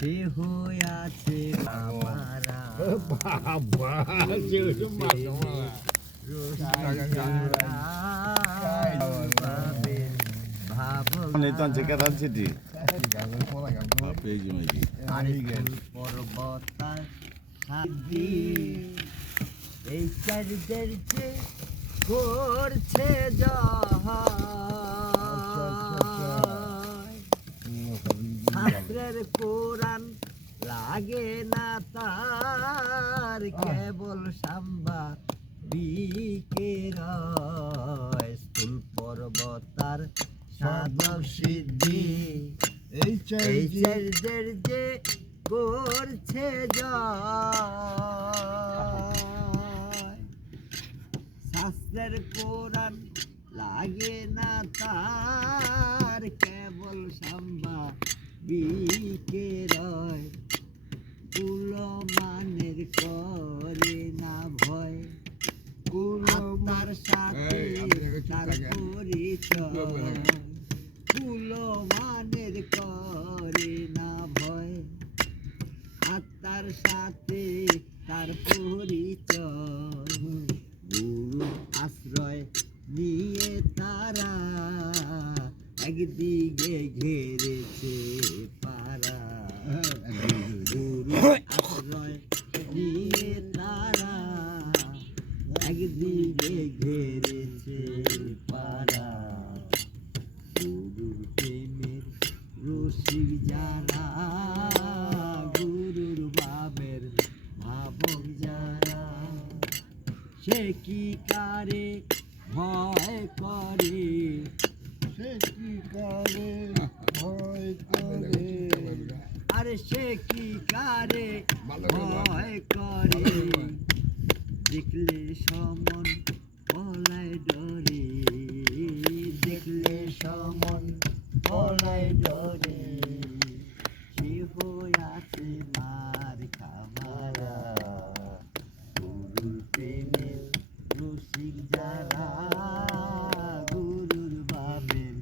সে হইয়াছে আমারা পর্বতার এই চারিদের যে করছে শাস্ত্রের কোরআন লাগে না তার কেবল সাম্বা বিকের স্থূল পর্বতার সাধক সিদ্ধি এই চারিদের যে করছে শাস্ত্রের কোরআন লাগে না তার কেবল সাম্বা বিকের কুলমানের করে না ভয় আত্মার সাথে তার পরিচয় কুলমানের করে না ভয় আত্মার সাথে তার পরিচয় গুরু আশ্রয় নিয়ে তারা একদিকে ঘেরেছে পারা গুরু আশ্রয় নিয়ে তারা একদিকে ঘেরেছে পারা গুরুর প্রেমের রসিক যারা গুরুর ভাবের ভাবক যারা সে কি কারে ভয় করে সে কি কারে ভয় করে আরে সে কি কারে ভয় করে দেখলে সমন পলায় ডরে দেখলে সমন পলায় ডরে সে হইয়াছে মার খামারা গুরুর প্রেমের রসিক যারা গুরুর ভাবের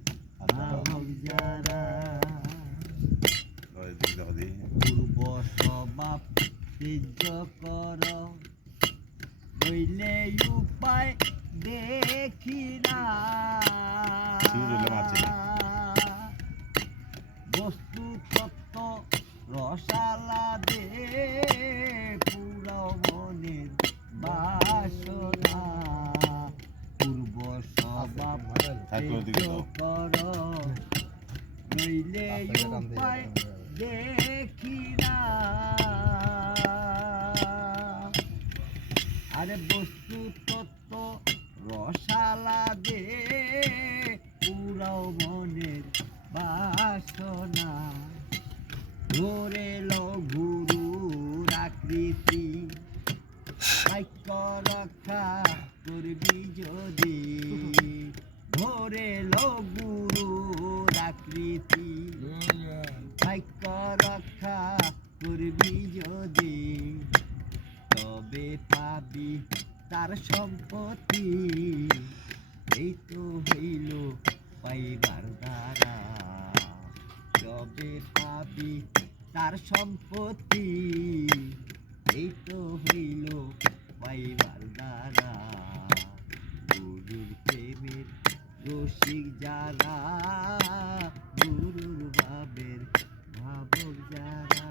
ভাবক যারা পূর্ব স্বভাব ত্যাজ্য কর হইলে উপায় দেখি না বস্তু তত্ত্ব রসালা দে পুরা মনের বাসনা পূর্ব স্বভাব ত্যাজ্য কর হইলে উপায় দেখি না আরে বস্তু তত্ত্ব রসালা দে পুরাও মনের বাসনা ধরে লো গুরুর আকৃতি বাক্য রক্ষা করবি যদি ধরে লো গুরুর আকৃতি বাক্য রক্ষা করবি যদি তবে পাবি তার সম্পত্তি এই তো হইল পাইবার দ্বারা তবে পাবি তার সম্পত্তি এই তো হইল পাইবার দ্বারা গুরুর প্রেমের রসিক যারা গুরুর ভাবের ভাবক যারা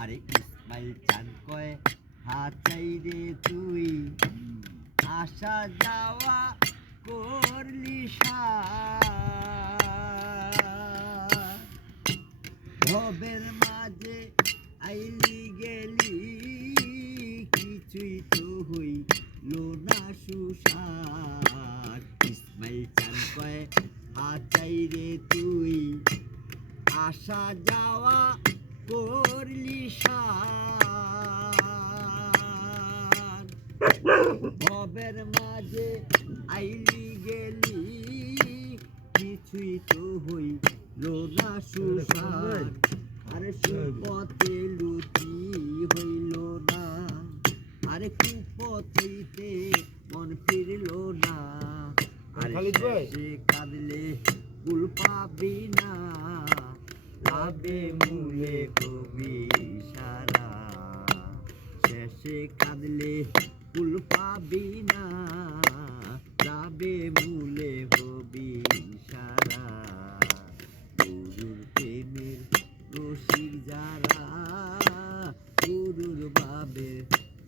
আরে ইসমাইল চান কয় হাতাই রে তুই আসা যাওয়া করলি ভবের মাঝে আইলি গেলি কিছুই তো হইল না সুসার ইসমাইল চান কয় হাতাই রে তুই আসা যাওয়া করলি ভবের মাঝে আইলি গেলি কিছুই তো হইল না সুসার আরে সুপথে লুচি হইল না আরে কুপথ হইতে মন ফিরল না আরে সে কাঁদলে কুল পাবি না লাল যাবে মূলে কবি সারা, শেষে কাঁদলে কুল পাবি না, যাবে মূলে হবি সারা। গুরুর প্রেমের রসিক যারা, গুরুর ভাবের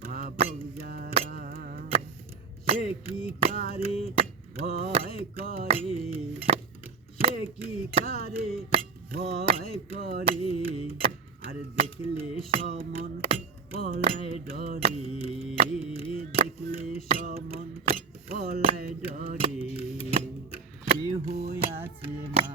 ভাবক যারা, সে কি কারে ভয় করে, সে কি কারে ভয় করে, আর দেখলে সমন পলায় ডরে, দেখলে সমন পলায় ডরে, সে হইয়াছে মা